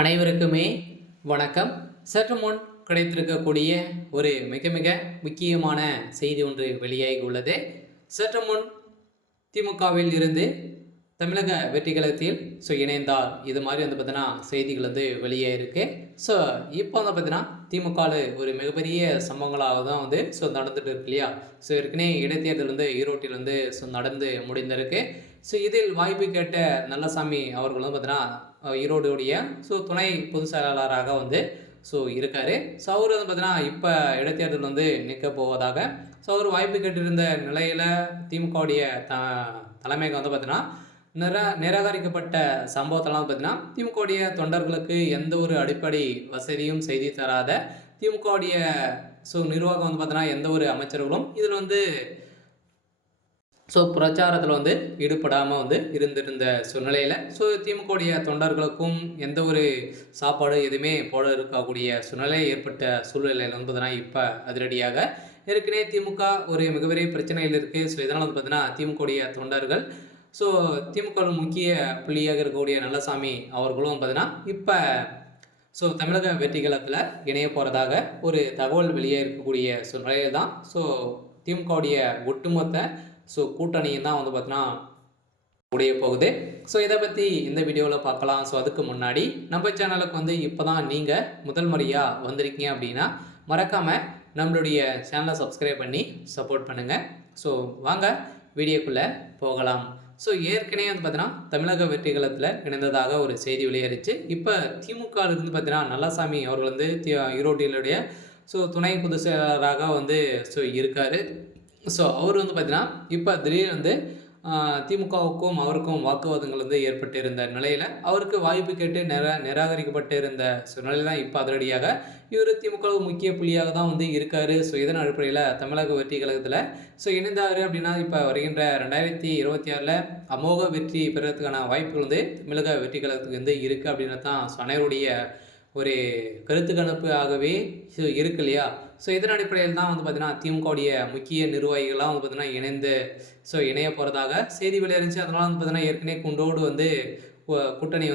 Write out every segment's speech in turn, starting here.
அனைவருக்குமே வணக்கம். சற்று முன் கிடைத்திருக்கக்கூடிய ஒரு மிக மிக முக்கியமான செய்தி ஒன்று வெளியாகி உள்ளது. சற்று முன் திமுகவில் இருந்து தமிழக வெற்றி கழகத்தில் இணைந்தார். இது மாதிரி பார்த்தீங்கன்னா செய்திகள் வெளியே இருக்கு. ஸோ இப்போ பார்த்தீங்கன்னா திமுகவில் ஒரு மிகப்பெரிய சம்பவங்களாக தான் நடந்துட்டு இருக்கு இல்லையா? ஏற்கனவே இடைத்தேர்தல் ஈரோட்டில் நடந்து முடிந்திருக்கு. இதில் வாய்ப்பு கேட்ட நல்லசாமி அவர்கள் பார்த்தீங்கன்னா ஈரோடுடைய துணை பொதுச் செயலாளராக இருக்காரு. அவர் பார்த்தீங்கன்னா இப்போ இடைத்தேர்தல் நிற்க போவதாக அவர் வாய்ப்பு கேட்டிருந்த நிலையில் திமுகவுடைய தலைமைக்கு பார்த்தீங்கன்னா நிராகரிக்கப்பட்ட சம்பவத்தெல்லாம் பார்த்தீங்கன்னா திமுகவுடைய தொண்டர்களுக்கு எந்த ஒரு அடிப்படை வசதியும் செய்து தராத திமுகவுடைய நிர்வாகம் பார்த்தீங்கன்னா எந்த ஒரு அமைச்சர்களும் இதில் பிரச்சாரத்தில் ஈடுபடாமல் இருந்திருந்த சூழ்நிலையில் திமுகவுடைய தொண்டர்களுக்கும் எந்த ஒரு சாப்பாடு எதுவுமே போட இருக்கக்கூடிய சூழ்நிலை ஏற்பட்ட சூழ்நிலையில் பார்த்தீங்கன்னா இப்போ அதிரடியாக ஏற்கனவே திமுக ஒரு மிகப்பெரிய பிரச்சனையில் இருக்குது. இதனால் பார்த்தீங்கன்னா திமுகவுடைய தொண்டர்கள் திமுக முக்கிய புள்ளியாக இருக்கக்கூடிய நல்லசாமி அவர்களும் பார்த்தீங்கன்னா இப்போ தமிழக வெற்றி கழகத்தில் இணைய போகிறதாக ஒரு தகவல் வெளியே இருக்கக்கூடிய சூழ்நிலையில் தான் திமுகவுடைய ஒட்டுமொத்த கூட்டணியும் தான் பார்த்தீங்கன்னா உடைய போகுது. இதை பற்றி இந்த வீடியோவில் பார்க்கலாம். அதுக்கு முன்னாடி நம்ம சேனலுக்கு இப்போ தான் நீங்கள் முதல் முறையாக வந்திருக்கீங்க அப்படின்னா மறக்காமல் நம்மளுடைய சேனலை சப்ஸ்கிரைப் பண்ணி சப்போர்ட் பண்ணுங்கள். வாங்க வீடியோக்குள்ளே போகலாம். ஏற்கனவே பார்த்தீங்கன்னா தமிழக வெற்றி கழகத்தில் இணைந்ததாக ஒரு செய்தி வெளியேறிச்சு. இப்போ திமுகவிலிருந்து பார்த்தீங்கன்னா நல்லசாமி அவர்கள் ஈரோட்டிலுடைய துணை பொதுச் செயலாளராக இருக்கார். அவர் பார்த்தீங்கன்னா இப்போ திடீர்னு திமுகவுக்கும் அவருக்கும் வாக்குவாதங்கள் ஏற்பட்டு இருந்த நிலையில் அவருக்கு வாய்ப்பு கேட்டு நிராகரிக்கப்பட்டு இருந்த நிலையில் தான் இப்போ அதிரடியாக இவர் திமுக முக்கிய புள்ளியாக தான் இருக்கார். இதன் அடிப்படையில் தமிழக வெற்றி கழகத்தில் இணைந்தார் அப்படின்னா இப்போ வருகின்ற 2026 அமோக வெற்றி பெறுறதுக்கான வாய்ப்புகள் தமிழக வெற்றி கழகத்துக்கு இருக்குது அப்படின்னு தான் அனைவருடைய ஒரு கருத்து கணிப்பு ஆகவே இருக்கு இல்லையா? இதன் அடிப்படையில் தான் பார்த்தீங்கன்னா திமுகவுடைய முக்கிய நிர்வாகிகள்லாம் பார்த்தீங்கன்னா இணைந்து இணைய போகிறதாக செய்தி வெளியாயிருந்துச்சு. அதனால் பார்த்தீங்கன்னா ஏற்கனவே குண்டோடு கூட்டணி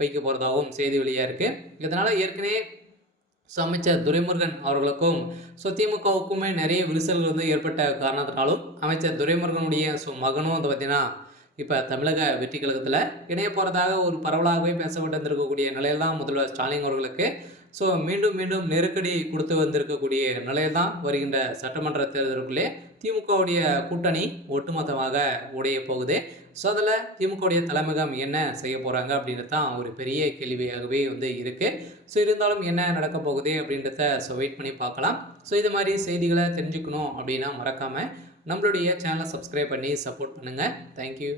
வைக்க போகிறதாகவும் செய்தி வெளியாக இருக்குது. இதனால் ஏற்கனவே அமைச்சர் துரைமுருகன் அவர்களுக்கும் திமுகவுக்குமே நிறைய விரிசல்கள் ஏற்பட்ட காரணத்தினாலும் அமைச்சர் துரைமுருகனுடைய மகனும் பார்த்தீங்கன்னா இப்போ தமிழக வெற்றி கழகத்தில் இணைய போகிறதாக ஒரு பரவலாகவே பேசப்பட்டு வந்திருக்கக்கூடிய நிலையில் தான் முதல்வர் ஸ்டாலின் அவர்களுக்கு மீண்டும் மீண்டும் நெருக்கடி கொடுத்து வந்திருக்கக்கூடிய நிலையில் தான் வருகின்ற சட்டமன்ற தேர்தலுக்குள்ளே திமுகவுடைய கூட்டணி ஒட்டுமொத்தமாக உடைய போகுது. அதில் திமுகவுடைய தலைமையகம் என்ன செய்ய போகிறாங்க அப்படின்றது தான் ஒரு பெரிய கேள்வியாகவே இருக்குது. இருந்தாலும் என்ன நடக்க போகுது அப்படின்றத வெயிட் பண்ணி பார்க்கலாம். இது மாதிரி செய்திகளை தெரிஞ்சுக்கணும் அப்படின்னா மறக்காமல் நம்மளுடைய சேனலை சப்ஸ்கிரைப் பண்ணி சப்போர்ட் பண்ணுங்கள். தேங்க்யூ.